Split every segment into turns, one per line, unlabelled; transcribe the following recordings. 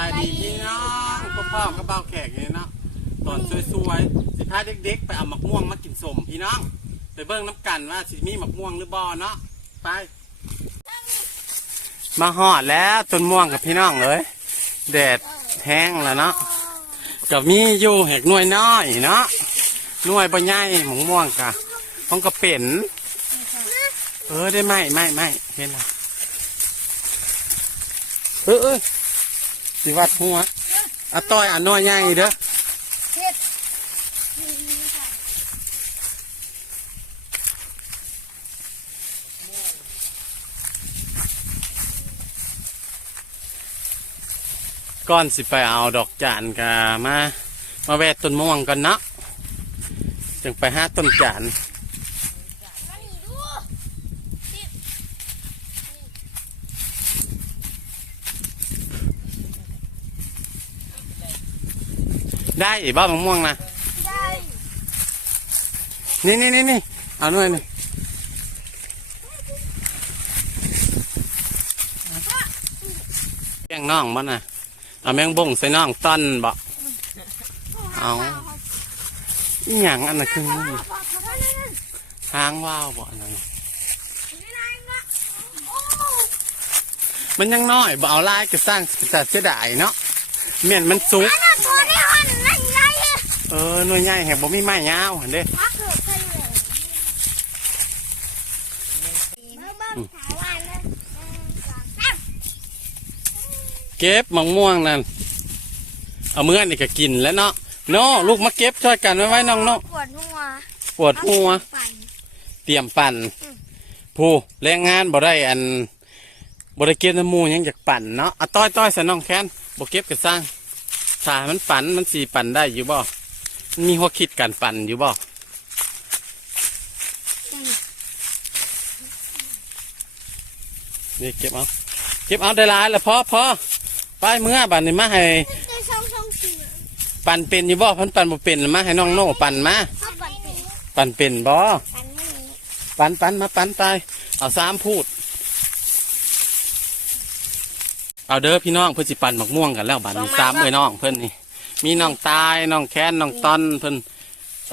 ายดีพี่น้องพ่อพ่อก็เบาแขกนี่เนาะตอนสวยๆสิพาเด็กๆ ไปเอาหมักม่วงมากินสมพี่น้อง ไปเบิ่งน้ำกันว่าสิมีหมักม่วงหรือบ่เนาะไป มาหอดแล้วต้นม่วงกับพี่น้องเลยแดดแห้งแล้วเนาะกับมีอยู่แหกหน่วยน้อยเนาะหน่วยบ่ใหญ่หมกม่วงกะห้องกระเป็นเออได้ไหมไม่ไม่เห็นละเออเออ สิวัดหัวอะต้อยอะน้อยใหญ่เด้อก่อนสิไปเอาดอกจานกะมา มาแวะต้นม่วงกันเนาะจึงไปหาต้นจาน ได้บ้ามะม่วงนะ
ได้
นี่นี่นี่นี่เอาหน่อยหนี่งแกงน่องมันน่ะเอาแมงบ่งใส่น่องต้นบ่เอาอีหยังอันนั้นคือมันทางว่าวบ่อันนั้นมันยังน้อยบ่เอาลายก็สร้างจะเสียดายเนาะเมียนมันสุก
น่ะตัวนี้หันนั่นไง
เออหน่วยใหญ่แหบบ่มีไม้ยาวหั่นเด้
พักเถอะใส่เลยเบิ่งเบิ่งถาวรนะหนึ่งสองสาม
เก็บมะม่วงนั่นเอาเมื่อนี่ก็กินแล้วเนาะโน่ลูกมาเก็บช่วยกันไว้ไว้น้องโน่
ปวดหัว
ปวดหัว
ปั่น
เตรียมปั่นผู้แรงงานบ่ได้อันบ่ได้เก็บน้ำมูยังอยากปั่นเนาะเอาต้อยต้อยใส่น้องแค้นบ่เก็บก็สร้างถ้ามันปั่นมันสีปั่นได้อยู่บ่ มันมีหัวคิดการปั่นอยู่บ่นี่เก็บเอา เก็บเอาได้หลายแล้วพอพอไปเมื่อบัดนี้มาให้
ได้ช่องช่องสี่
ปั่นเป็นอยู่บ่เพันปั่นบ่เป็นมาให้น้องโน่ปั่นมา
เขาปั่นเป็น
ปั่นเป็นบ่
ปั่นไม่มี
ปั่นปั่นมาปั่นไปเอาสามพูด เอาเด้อพี่น้องเพิ่นสิปั่นหมกม่วงกันแล้วบัดนี้สามเอ้ยน้องเพิ่นนี่ มีน้องตายน้องแค้นน้องต้อนเพิ่น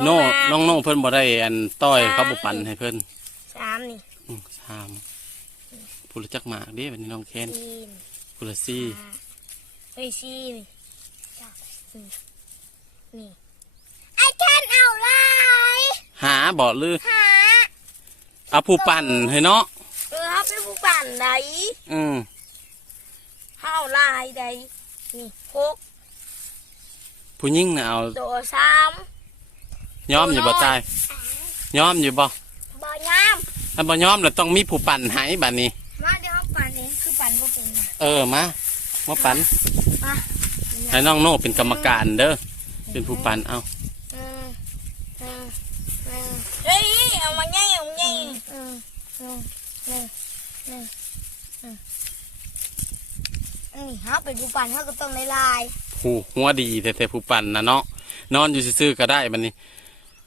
โน่น้องโน่เพิ่นบ่ได้อันต้อยเขาบ่ปั่นให้เพิ่น
สามนี่
อืมสามผู้ละจักหมากเด้บัดนี้น้องแค้น
สี่
ผู้ละสี่
เฮ้ยสี่นี่จ้ะนี่นี่ไอ้แคนเอาลาย
หาบ่หรือ
หา
เอาผู้ปั่นให้เนาะ
เออเขาเป็นผู้ปั่นใด
อืม
เขาเอาลายใดนี่หก
ผู้หญิงน่ะเอา
ตัวสาม
ยอมอยู่บ่ตายยอมอยู่บ่
บ่ยาม
ถ้าบ่ยอมแล้วต้องมีผู้ปั่นให้บัดนี้
มาเดี๋ยวเขาปั่นเองคือปั่นบ่เป็นนะ
เออมามาปั่น
มา
ให้น้องโน่เป็นกรรมการเด้อเป็นผู้ปั่นเอา
อืมอืมอืมเฮ้ยเอามาไงเอามาไงอืมอืมอืมอืมอืมอืมเขาเป็นผู้ปั่นเขาก็ต้องในลาย
ผู้หัวดีแต่แต่ผู้ปั่นนะเนาะนอนอยู่ซื่อๆก็ได้บัดนี้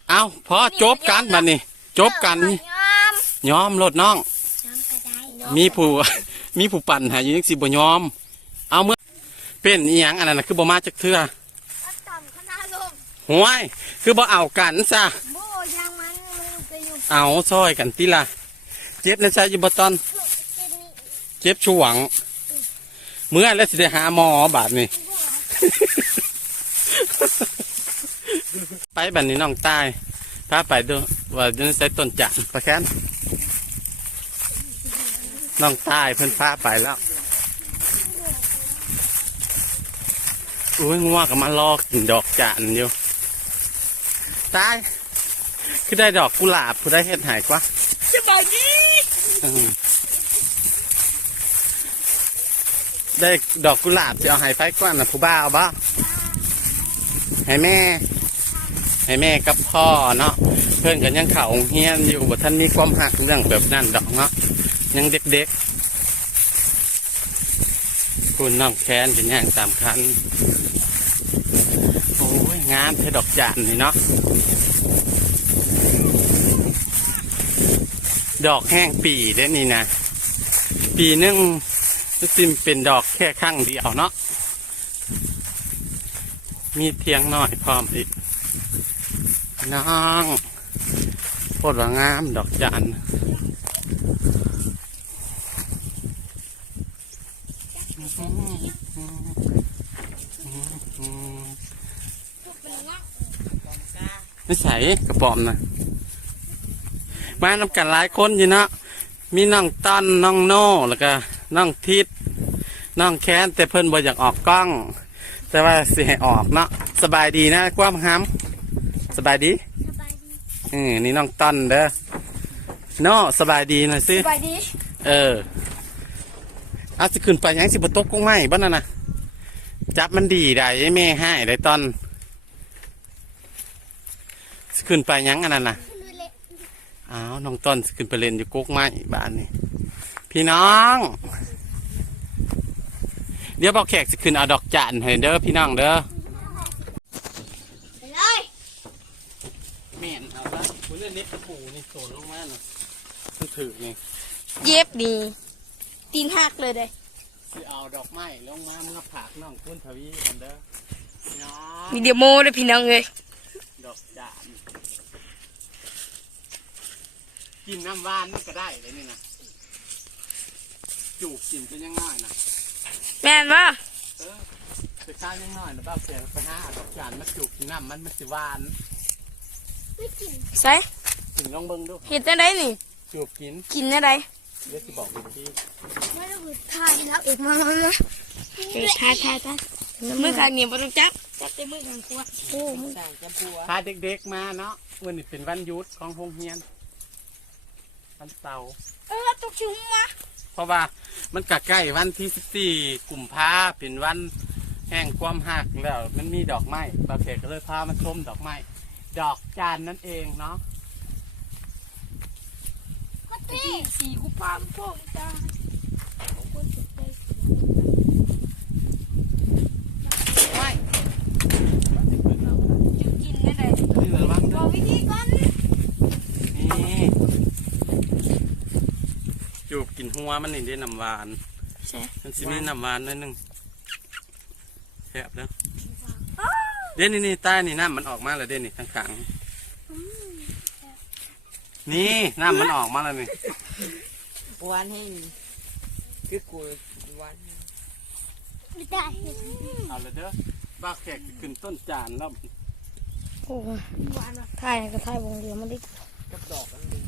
เอาพอจบกันบัดนี้ จบกัน
ยอม
ยอมรถน้อง
ยอมก็ได้
มีผู้ มีผู้ปั่นใหาอยู่ยังสิบ่ยอม เอาเมื่อเป็นอีหยังอันนั้นน่ะคือบ่มาจักเทื่อ
ต่ำขนาดลม
ห่วยคือบ่เอากันซะ
โบยังมันมันไปอยู่
เอาซอยกันติล่ะเจ็บในใจอยู่บ่ตอน
ที่นี่
เจ็บช่วง เมื่อแล้วสิได้หาหมอบาดนี้ ไปบันนี้น้องตายพาไปดูว่าจะใส่ต้นจานประแคนน้องตายเพิ่นพาไปแล้วอุ้ยงัวกับมารอกินดอกจานอยู่ตายคือได้ดอกกุหลาบผู้ได้เฮ็ดหายกว่า
สบายดี
อืม ได้ดอกกุหลาบจะเอาใหายไฟกว้านนะผู้บ่าวบ่ให้แม่ ให้แม่กับพ่อเนาะเพื่อนกันยังเขาเฮียนอยู่บ่ท่านมีความหักเรื่องแบบนั้นดอกเนาะยังเด็กๆ คุณน้องแค้นเป็นอย่างสามคันโอ้ยงามเธอดอกจานนี่เนาะดอกแห้งปีเด้นี่นะ ปีนึง ซิมเป็นดอกแค่ข้างเดียวเนาะมีเทียงหน่อยพร้อมอีกน้องโคตรว่างามดอกจันไม่ใส่กระป๋อมนะมานำกันหลายคนอยู่เนาะมีน้องต้นน้องโน่แล้วก็ น้องทิศน้องแค้นแต่เพิ่นบ่อยากออกกล้อง แต่ว่าสิให้ออกเนาะสบายดีนะกว้ามห้ำสบายดี
สบายดี
อืมนี่น้องต้นเด้อโน่สบายดีหน่อยสิ
สบายดี
เออเอาสิขึ้นไปยังสิบตกกุ้งไหมบ้านน่ะนะจับมันดีได้ไอ้แม่ให้ได้ตอนสิขึ้นไปยังอันนั้นน่ะอ้าวน้องต้นสิขึ้นไปเล่นอยู่กุ๊กไม้บ้านนี่ พี่น้อง เดี๋ยวบอกแขกสิขึ้นเอาดอกจานให้เด้อพี่น้องเด้อ
ไปเลย
เมียนเอาละคุณเล่นเน็ตกระปูนี่โซนลงมาน่ะมันถือนี่
เย็บดี ตีนหักเลยเด้
สิเอาดอกไม้ลงมาเมื่อผักน้องคุณทวีกันเด้อพี่น้อง
มีเดียโมเลยพี่น้องเลย
ดอกจานกินน้ำหวานนี่ก็ได้เลยนี่นะ จูบกินเป็นยังน้อยนะ
แม่นว่า
เออไปข้าวยังน้อยนะบ้าเสียงไปห้าดอกจานมาจูบกินน้ำมันมันสิหวาน
ใส่
กินลองเบิ่งดู
เห็ดได้ไดนี่
จูบกิน
กินได้ได
เดี๋ยวสิบอกวิธี
ไม่ต้องทายแล้วอีกมาแล้วนะเฮ้ยทายทายทายมือข้างเหนียวปต้องจับจับแต่มือข้างขวาโอ้มือ
พาเด็กๆมาเนาะวันนี้เป็นวันหยุดของโรงเรียนวันเสาร์
เออตกชิวมา
เพราะว่า มันก็ใกล้วันที่สิบสี่กุมภาเป็นวันแห่งความหักแล้ว มันมีดอกไม้บาเขก็เลยพามาชมดอกไม้ดอกจานนั่นเองเนาะ
ที่สี่กุพามพ่อจ้า
ไม่
จะกินได้ได
นี่ระวัง
บ
ด้
อ
วย
วิธีก่อน
นี่จูบ กินหัวมันนี่ได้น้ำหวาน
ใช่
มันสิมีน้ำหวานหนิดนึงแคบแล้วเด่นนี่นี่ใต้นี่น้ำมันออกมาแล้วเด่นนี่ข้างขางๆนี่น้ำมันออกมาแล้วนี่
หวานให้คือกูหวาน
ไม่ได้
เอาละเด้อบ้าแขกสิขึ้นต้นจานแล้ว
โอ้ทายก็ทายวงเดียวมันได้
กับดอกอันนี้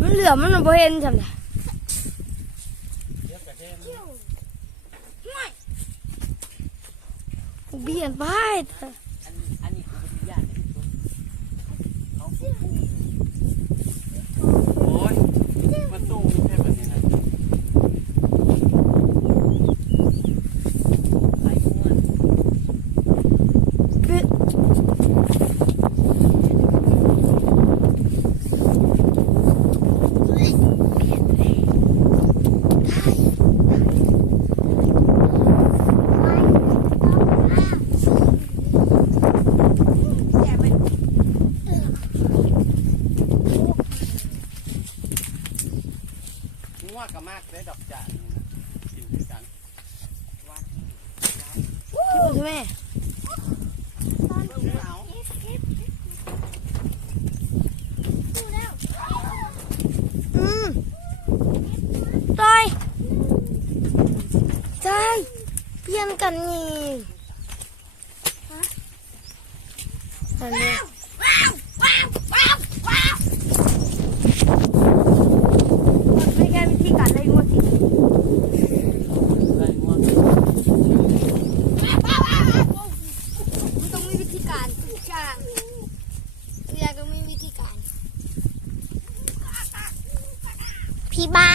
มันเหลือมันบ่เห็นจำได้
เบี
ยนไป
อันอันนี้กูเป็นญาติในต้น
โอ้ยมันตู้แค่แบบนี้นะ
หลายม้วน
งัวก็มากได้ดอกจานนี่นะกินด้วยกัน
หวาน
ที่คุณแม่
เอา
อืมตายใช่ียนกันนี่อันนี้ไม่แก้วิธีการเล่นวัวสิ
ได้งัว
มันต้องมีวิธีการทุกอย่างทุกอย่างต้องมีวิธีการ พี่บ้า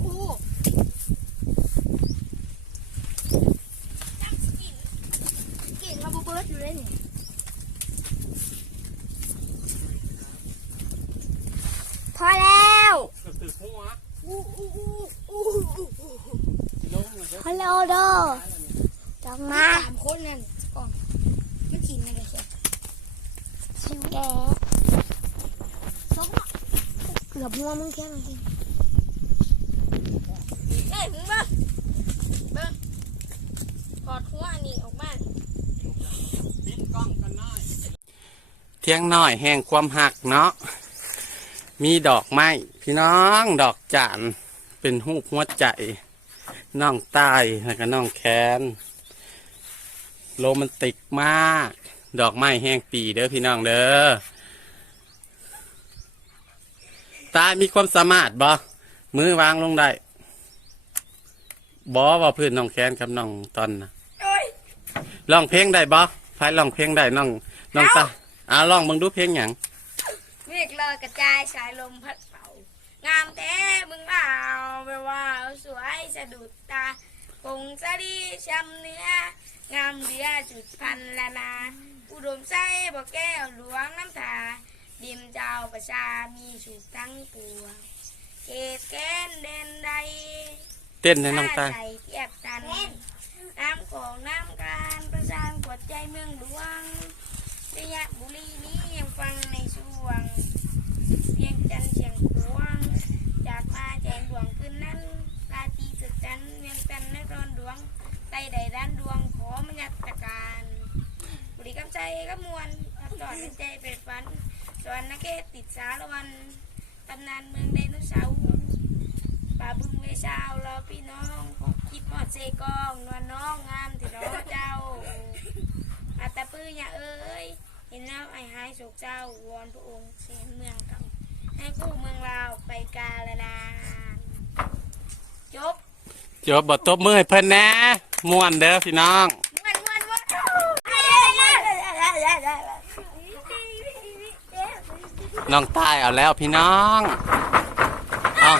โอ้เก่งมาบูเบิร์ดอยู่เลยนี่พอแล้ว
ก็คือหัว
อู้อู้อู้อู้อู้
ลงเลยเด้อ
ฮัลโหลเด้อจังมาสามคนนั่นก่อนไม่กินอะไรเลยชิวแกส้มกือบหัวมึงแค่ไหนเองเอ้ยมึงบ้าบ้าถอดหัวอันนี้ออกมา
ปิดกล้องกันน้อยเที่ยงน้อยแห่งความหักเนาะ มีดอกไม้พี่น้องดอกจานเป็นหูปหัวใจน้องตายแล้วก็น้องแคนโรแมนติกมาก ดอกไม้แห้งปีเด้อพี่น้องเด้อตายมีความสามารถบ่มือวางลงได้บ่ว่าพื้นน้องแคนกับน้องตอนนะ
โอ้ย
ร้องเพลงได้บ่พายร้องเพลงได้น้องน้องตาอ่าร้องเบิ่งดูเพลงหยัง
เมฆลอยกระจายสายลมพัดเป่างามแท้มึงเปล่าแปลว่าสวยสะดุดตาคงสะดีช้ำเนื้องามเรือจุดพันละนา อุดมไส้บ่แก้วหลวงน้ำตาดิมเจ้าประชามีสุขทั้งปวงเขตแกนเด่นใด
เต้นให้น้องตา
ใจเทียบกันน้ำของน้ำการประสานกวดใจเมืองหลวงระยะบุรีนี้ยังฟังในช่วง เพียงจันเชียงพวงจากมาแจงดวงคืนนั้นราตรีสุดจันเวียงจันนักรอนดวงใต้ใดด้านดวงขอมยัตการบุรีกำใจก็มวลอับดอนในใจเป็นฝันสวรรค์เกตติดสารวันตำนานเมืองไดโนเสาร์ป่าบึงเวชาวรอพี่น้องคิดหอดเซกองนวลน้องงามที่น้อเจ้าอาตาปื้อย่าเอ้ยเห็นแล้วไอ้หายโศกเจ้าวอนพระองค์เสียเมือง ให้กู้เมืองลาวไปกาลนานจบ
เดี๋ยวบทตบมือให้เพิ่นแหน่ม่วนเด้อพี่น้อง
มันมันมัน
น้องตายเอาแล้วพี่น้องเอา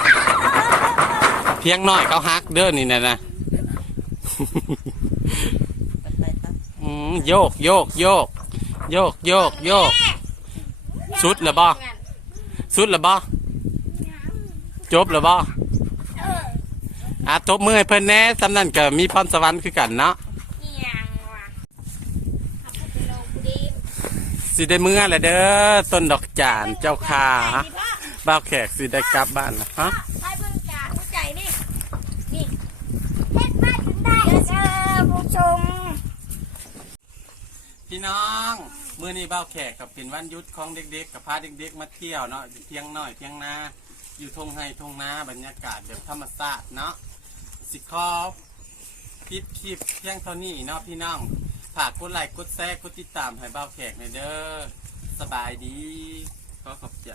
เพียงน้อยเขาฮักเด้อนี่นะนะ
ตัดไปตัด
อืมโยกโยกโยกโยกโยกโยกสุดแล้วบ่ สุดแล้วบ่จบแล้วบ่อะตบมือให้เพิ่นแหน่สำนั้นก็มีพรสวรรค์คือกันเนาะ
นี่ยังว่ะขับไปลงดี
สิได้เมื่อแหละเด้อต้นดอกจานเจ้าขาบ่าวแขกสิได้กลับบ้านนะฮะ
ไปเบิ่งจากผู้ใจนี่นี่เฮ็ดมาถึงได้ เมื่
อนี้บ้าวแขกกับเป็นวันหยุดของเด็กๆกับพาเด็กๆมาเที่ยวเนาะเพียงน้อยเพียงนาอยู่ทงไฮทงนาบรรยากาศแบบธรรมชาติเนาะสิคอคลิปคลิปเพียงเท่านี้เนาะพี่น้องฝากกดไลค์กดแชร์กดติดตามให้บ้าวแขกหน่อยเด้อสบายดี ขอขอบใจ